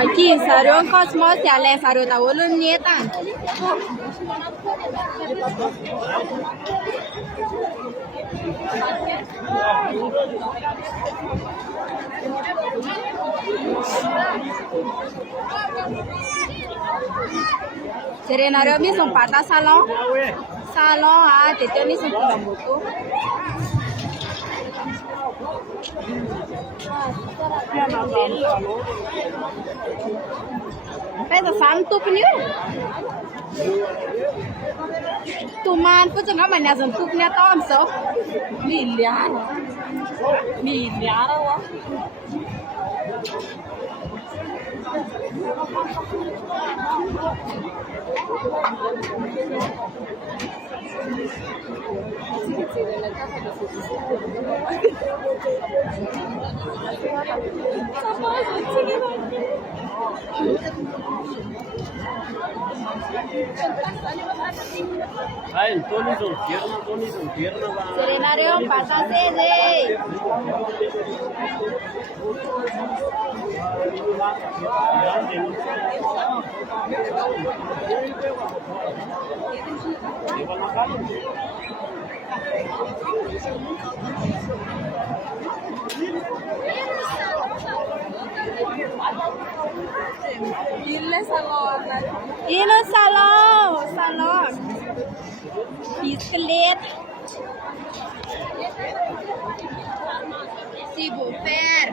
Aquí sarong cosmos ya le sarong tawulun nietan. Serenario mi son pata salon. Salon tete mi son kulamutu. Pesa santu peniu. Tuman pun jangan mana santu punya tahun so. Miliar wah. Ay, Tony son tierno, va. Serenario pasase de. Ini salon. Biskuit. Si bufer.